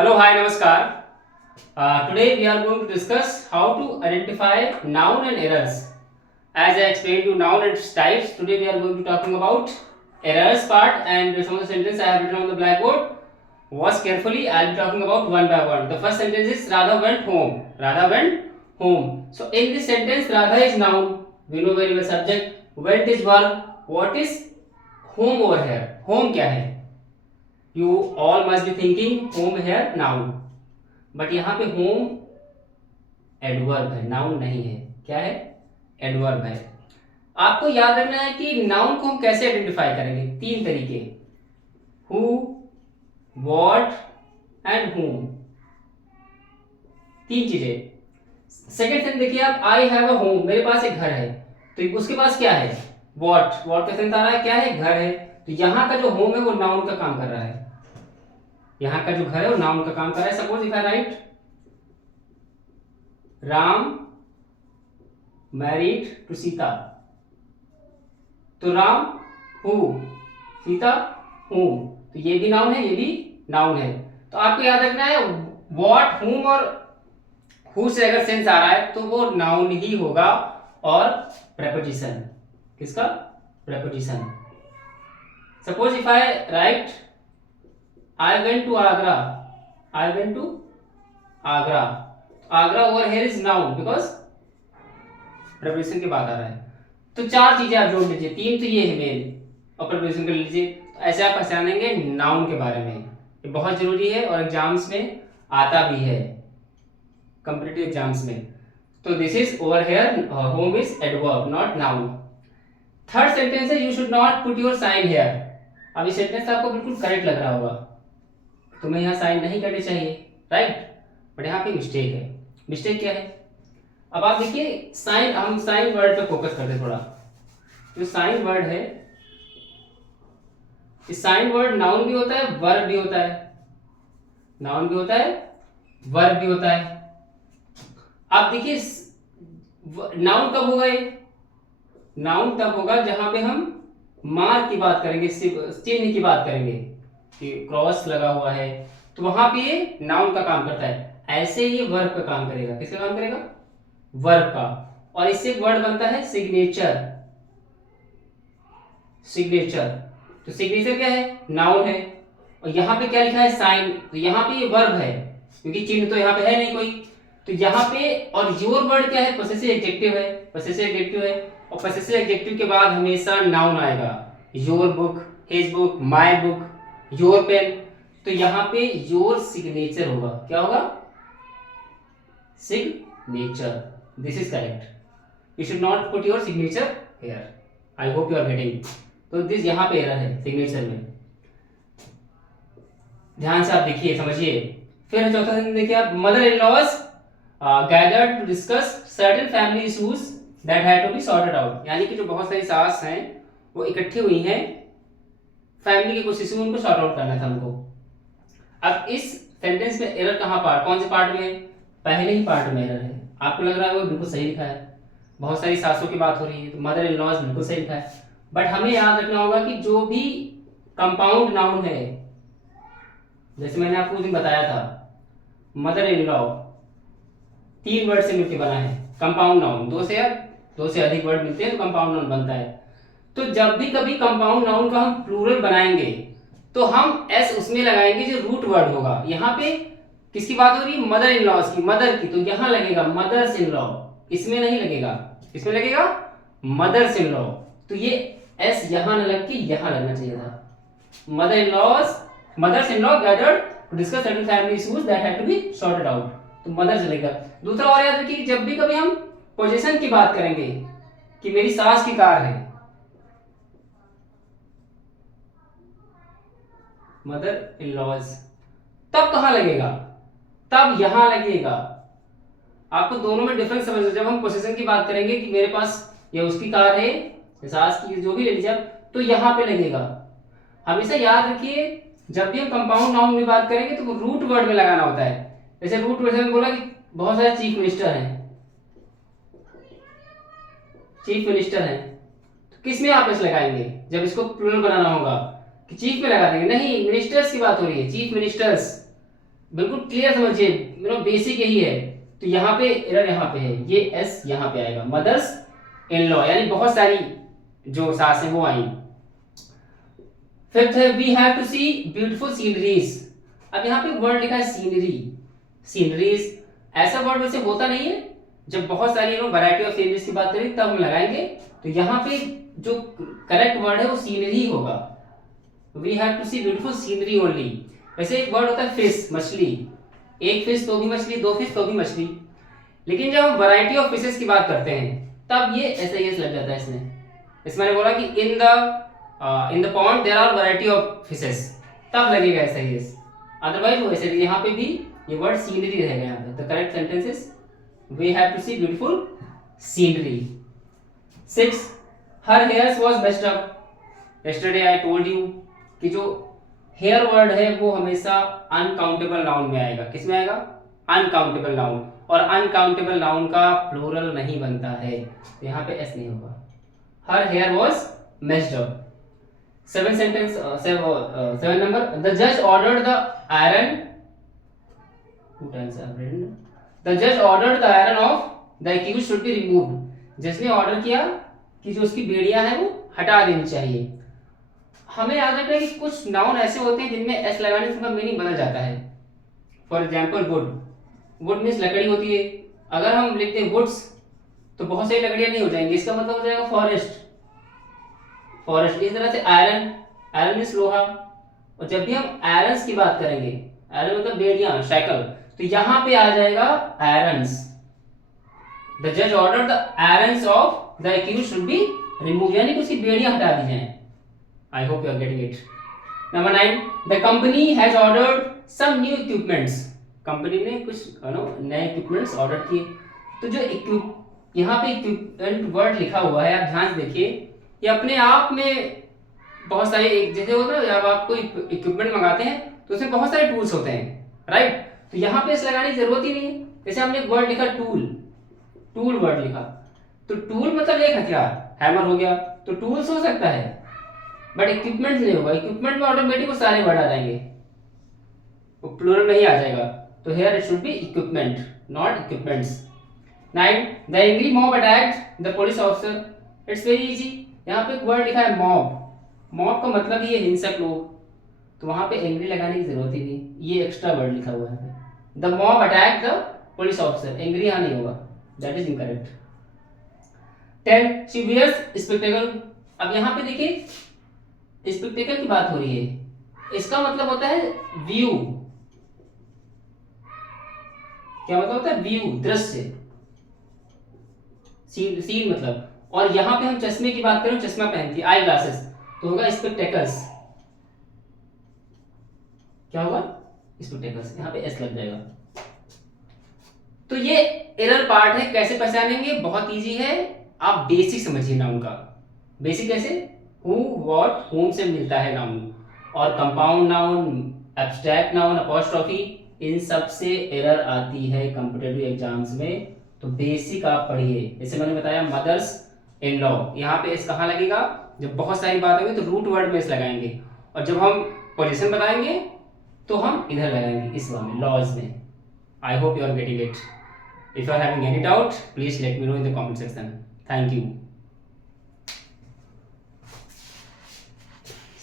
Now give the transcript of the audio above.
Hello, hi, namaskar. Today we are going to discuss how to identify noun and errors. As I explained you noun and its types, today we are going to talking about errors part and some of the sentences I have written on the blackboard. Watch carefully. I will be talking about one by one. The first sentence is Radha went home. Radha went home. So in this sentence, Radha is noun. We know very well subject. Went is verb. What is home over here? Home क्या है? You all must be thinking home here noun. But यहाँ पे home adverb है, noun नहीं है. क्या है? Adverb है. आपको याद रखना है कि नाउन को हम कैसे आइडेंटिफाई करेंगे. तीन तरीके, हु, व्हाट एंड होम. तीन चीजें. सेकेंड सेंटेंस देखिए आप, आई हैव अ होम, मेरे पास एक घर है. तो उसके पास क्या है? व्हाट. व्हाट का सेंस आ रहा है, क्या है? घर है. तो यहाँ का जो होम है वो नाउन का काम कर रहा है. यहाँ का जो घर है वो नाउन का काम कर रहा है. Suppose if I write Ram married to Sita, तो राम हु, सीता हूम. तो ये भी नाउन है, ये भी नाउन है. तो आपको याद रखना है व्हाट, हुम और हु से अगर सेंस आ रहा है तो वो नाउन ही होगा. और प्रेपोजिशन, किसका? Preposition. Suppose if I right I went to Agra. I went to Agra. Agra over here is noun because preposition के बाद आ रहा है. तो चार चीजें आप जोड़ लीजिए. तीन तो ये है मेन और preposition कर लीजिए. तो ऐसे आप पहचानेंगे नाउन के बारे में. ये बहुत जरूरी है और एग्जाम्स में आता भी है, कॉम्पिटिटिव एग्जाम्स में. तो this is over here home is adverb not noun. Third sentence है you should not put your sign here. अब ये सेंटेंस आपको बिल्कुल करेक्ट लग रहा होगा, तुम्हें यहाँ साइन नहीं करनी चाहिए, राइट. बट यहाँ पे मिस्टेक है. मिस्टेक क्या है? अब आप देखिए साइन, हम साइन वर्ड पे फोकस करते हैं थोड़ा. जो साइन वर्ड है, इस साइन वर्ड नाउन भी होता है, वर्ब भी होता है. नाउन भी होता है, वर्ब भी होता है. आप देखिए नाउन कब होगा? ये नाउन तब होगा जहां पे हम मार्क की बात करेंगे, चिन्ह की बात करेंगे कि क्रॉस लगा हुआ है, तो वहां पे ये नाउन का काम करता है. ऐसे ये वर्ब का काम करेगा. किसका काम करेगा? वर्ब का. और इससे वर्ड बनता है सिग्नेचर. सिग्नेचर. तो सिग्नेचर क्या है? नाउन है. और यहाँ पे क्या लिखा है? साइन. तो यहाँ पे ये वर्ब है क्योंकि चिन्ह तो यहाँ पे है नहीं कोई. तो यहाँ पे और योर वर्ड क्या है? पॉसेसिव एडजेक्टिव है. पॉसेसिव एडजेक्टिव है और पॉसेसिव एडजेक्टिव के बाद हमेशा नाउन आएगा. Your book, his book, my book, your pen. तो यहां पे योर सिग्नेचर होगा. क्या होगा? Signature. This is correct. You should not put your signature here. I hope you are getting. तो दिस यहां पे एरर है सिग्नेचर में. ध्यान से आप देखिए, समझिए. फिर चौथा सेंटेंस देखिए आप, mother in laws gathered to discuss certain family issues that had to be sorted out. यानी कि जो बहुत सारी सास हैं वो इकट्ठी हुई हैं, फैमिली के कुछ इशू उनको सॉर्ट आउट करना था उनको. अब इस सेंटेंस में एरर कहाँ पार्ट, कौन से पार्ट में है? पहले ही पार्ट में एरर है. आपको लग रहा है वो बिल्कुल सही लिखा है, बहुत सारी सासों की बात हो रही है, तो मदर इन लॉज बिल्कुल सही लिखा है. बट हमें याद रखना होगा कि जो भी कंपाउंड नाउन है, जैसे मैंने आपको उस दिन बताया था, मदर इन लॉ 3 वर्ड से मिलकर बना है कंपाउंड नाउन. दो से अधिक वर्ड मिलते हैं तो कंपाउंड नाउन बनता है. तो जब भी कभी कंपाउंड नाउन का हम प्लूरल बनाएंगे तो हम एस उसमें लगाएंगे जो रूट वर्ड होगा. यहाँ पे किसकी बात हो रही है? मदर इन लॉज की, मदर की. तो यहाँ लगेगा मदर्स इन लॉ, इसमें नहीं लगेगा. इसमें लगेगा मदर्स इन लॉ. तो ये एस यहाँ न लग के यहाँ लगना चाहिए था. Mother in laws, mothers in law gathered to discuss certain family issues that had to be sorted out. तो मदर चलेगा. दूसरा और याद रखिए, जब भी कभी हम पोजीशन की बात करेंगे कि मेरी सास की कार है, मदर इन लॉज, तब कहां लगेगा? तब यहां लगेगा. आपको दोनों में डिफरेंस समझना. जब हम पोजीशन की बात करेंगे कि मेरे पास या उसकी कार है, सास की, जो भी ले लीजिए, तो यहां पे लगेगा. हमेशा याद रखिए जब भी हम कंपाउंड नाउन में बात करेंगे तो रूट वर्ड में लगाना होता है. जैसे रूट वर्ड में बोला कि बहुत सारे चीफ मिनिस्टर हैं, चीफ मिनिस्टर हैं, तो किस में आप इस लगाएंगे? जब इसको प्लूरल बनाना होगा कि चीफ में लगा देंगे. नहीं, मिनिस्टर्स की बात हो रही है, चीफ मिनिस्टर्स. बिल्कुल क्लियर समझिए, बेसिक यही है। तो यहाँ पे एरर यहाँ पे है, ये एस यहाँ पे आएगा, मदर्स इन लॉ यानी बहुत सारी जो सास है वो आई। फिफ्थ है we have to see beautiful sceneries. अब यहाँ पे वर्ड लिखा है सीनरी, सीनरीज ऐसा वर्ड वैसे होता नहीं है, जब बहुत सारी वैरायटी ऑफ सीनरीज की बात करें तब हम लगाएंगे। तो यहाँ पे जो करेक्ट वर्ड है वो सीनरी होगा, we have to see beautiful scenery only. वैसे एक वर्ड होता है फिश, मछली, एक फिश तो भी मछली, दो फिश तो भी मछली, लेकिन जब हम वैरायटी ऑफ फिशेस की बात करते हैं तब ये ऐसा ही लग जाता है इसमें मैंने बोला कि in the pond there are variety of fishes, तब लगेगा ऐसा ही। अदरवाइज वो ऐसे यहाँ पे भी ये वर्ड सीनरी रहेगा। यहाँ पे the correct sentence is we have to see beautiful scenery. 6 her hairs was messed up. Yesterday I told you कि जो हेयर वर्ड है वो हमेशा अनकाउंटेबल नाउन में आएगा। किस में आएगा? अनकाउंटेबल नाउन, और अनकाउंटेबल नाउन का प्लूरल नहीं बनता है, तो यहाँ पे एस नहीं होगा। Her hair was messed up. 7 sentence 7 number the जज ordered the iron, 2 times I have written the judge ordered the iron of the accused should be removed। जज ने ऑर्डर किया कि जो उसकी बेड़ियां हैं वो हटा देनी चाहिए। हमें याद रखना है कि कुछ नाउन ऐसे होते हैं जिनमें एस लगाने से उनका मीनिंग बदल जाता है। For example would, would means लकड़ी होती है, अगर हम लिखते हैं वुड्स तो बहुत सारी लकड़ियां नहीं हो जाएंगी, इसका मतलब हो जाएगा फॉरेस्ट, फॉरेस्ट। इस तरह से आयरन, आयरन मीन्स लोहा, और जब भी हम आयरन्स की बात करेंगे, आयरन मतलब बेड़ियां, शाइकल, तो यहां पे आ जाएगा आयरन्स। द जज order the irons of the accuse should be remove, यानी कि उसकी बेड़ियां हटा दी जाएं। I hope you are getting it. Number 9 the company has ordered some new equipments. Company ने कुछ नए इक्विपमेंट्स ऑर्डर किए। तो जो यहाँ पे इक्विपमेंट वर्ड लिखा हुआ है, आप ध्यान से देखिए, ये अपने आप में बहुत सारे, जैसे होता है जब आप कोई इक्विपमेंट मंगाते हैं तो उसमें बहुत सारे टूल्स होते हैं, राइट। तो यहाँ पे इस लगाने की जरूरत ही नहीं है। जैसे हमने एक वर्ड लिखा टूल, टूल वर्ड लिखा, तो टूल मतलब एक हथियार, हैमर हो गया, तो टूल्स हो सकता है, बट इक्विपमेंट नहीं होगा। इक्विपमेंट में ऑटोमेटिक वो सारे वर्ड आ जाएंगे, वो प्लूरल नहीं आ जाएगा। तो here it should be equipment, not equipments. 9 the angry mob attacked the police officer. It's very easy. यहाँ पे एक वर्ड लिखा है मॉब, मॉब का मतलब ये हिंसक लोग, तो वहां पे एंग्री लगाने की जरूरत ही नहीं, ये एक्स्ट्रा वर्ड लिखा हुआ है। The mob attack the police officer, angry यहां नहीं होगा, that is incorrect. 10 she wears spectacle. अब यहाँ पे देखिए स्पेक्टेकल की बात हो रही है, इसका मतलब होता है व्यू। क्या मतलब होता है? व्यू, दृश्य, सीन, सीन मतलब। और यहां पे हम चश्मे की बात करें, चश्मा पहनती है, आई ग्लासेस, तो होगा स्पेक्टेकल्स। क्या होगा? स्पेक्टेकल्स, यहाँ पे एस लग जाएगा। तो ये एरर पार्ट है, कैसे पहचानेंगे? बहुत इजी है, आप बेसिक समझिए नाउन का। बेसिक कैसे? हु, व्हाट, होम से मिलता है नाउन, और compound noun, abstract noun, apostrophe, इन सब से एरर आती है कॉम्पिटिटिव एग्जाम्स में। तो बेसिक आप पढ़िए। जैसे मैंने बताया मदर्स इन लॉ, यहाँ पे इस कहाँ लगेगा? जब बहुत सारी बात होगी तो रूट वर्ड में इस लगाएंगे, और जब हम पोजीशन बताएंगे तो हम इधर लगाएंगे, इस वाले लॉज में। I hope you are getting it. If you are having any doubt please let me know in the comment section. Thank you.